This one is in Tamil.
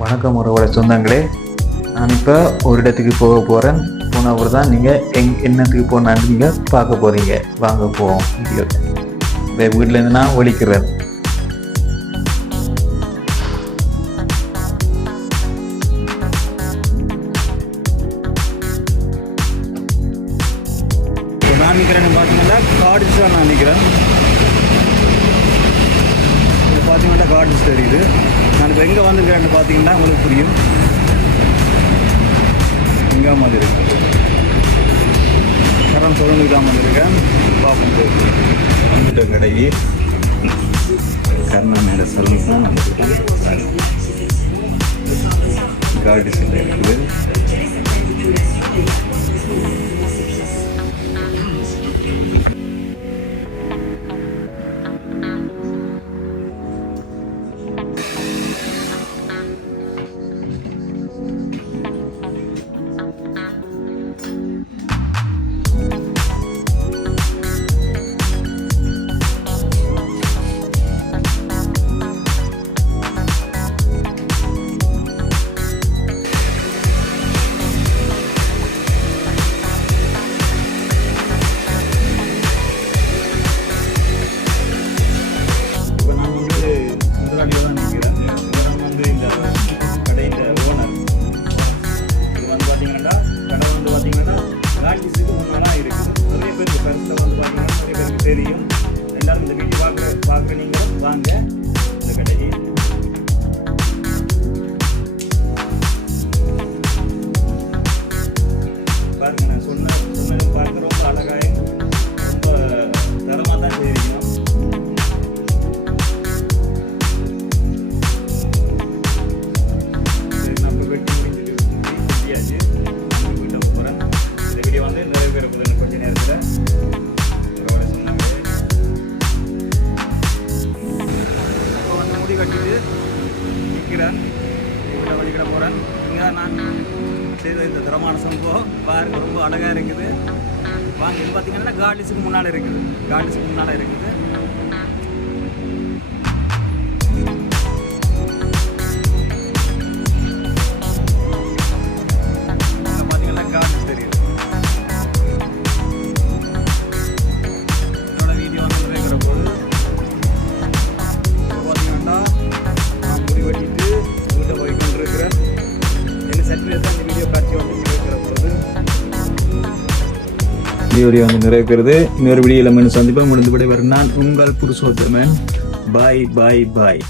வணக்கம் உறவுடைய சொந்தங்களே, நான் இப்போ ஒரு இடத்துக்கு போக போகிறேன். போனவர் தான் நீங்கள் என்னத்துக்கு போனான்னு நீங்கள் பார்க்க போகிறீங்க. வாங்க போவோம். வீடியோ வீட்டிலேருந்து நான் ஒழிக்கிறேன். நான் நிற்கிறேன்னு பார்த்தீங்கன்னா கார்ட்ஸ் தான் நான் நிற்கிறேன். இது பார்த்தீங்கன்னா கார்ட்ஸ் தெரியுது. நான் இப்போ எங்கே வந்திருக்கிறேன்னு பார்த்தீங்கன்னா உங்களுக்கு புரியும். எங்கே மாதிரி இருக்கு கரம் சொல்லுங்க தான் வந்திருக்கேன். பார்ப்போம் வந்துட்டேன் கடைக்கு. கர்ணனோட சலூன் தான் வந்துருக்கேன். கார்ட்ஸ் இருக்குது. தெரியும் எல்லாரும் இந்த வீடியோ பார்க்குற நீங்களும் வாங்க இந்த கடைக்கு. பாருங்க, நான் சொன்னது பார்க்க ரொம்ப அழகாயும் ரொம்ப தரமாக தான் செய்யணும். நம்ம வெட்டி முடிஞ்சியாச்சு. வீட்டில் போகிறேன். இந்த வீடியோ வந்து நிறைய பேர் கொஞ்ச நேரத்தில் கட்டிட்டு நிற்கிறேன். வீட்டில் வழிகிட போகிறேன். இங்கே நான் செய்த இந்த தரமான சம்பவம் பாருங்க, ரொம்ப அழகாக இருக்குது. வாங்க, இது பார்த்தீங்கன்னா கார்டிஸுக்கு முன்னால் இருக்குது. கார்டிஸுக்கு முன்னால் இருக்குது. பார்த்தீங்கன்னா கார்டிஸ் தெரியுது. என்னோட வீடியோ வந்து வைக்கிற போது வீடியோ வந்து நிறைய பேருது. இன்னொரு வீடியோவில் சந்திப்பாக முடிந்து விடைபெறும் நான் உங்கள் புருஷோத்தமன். பாய் பாய் பாய்.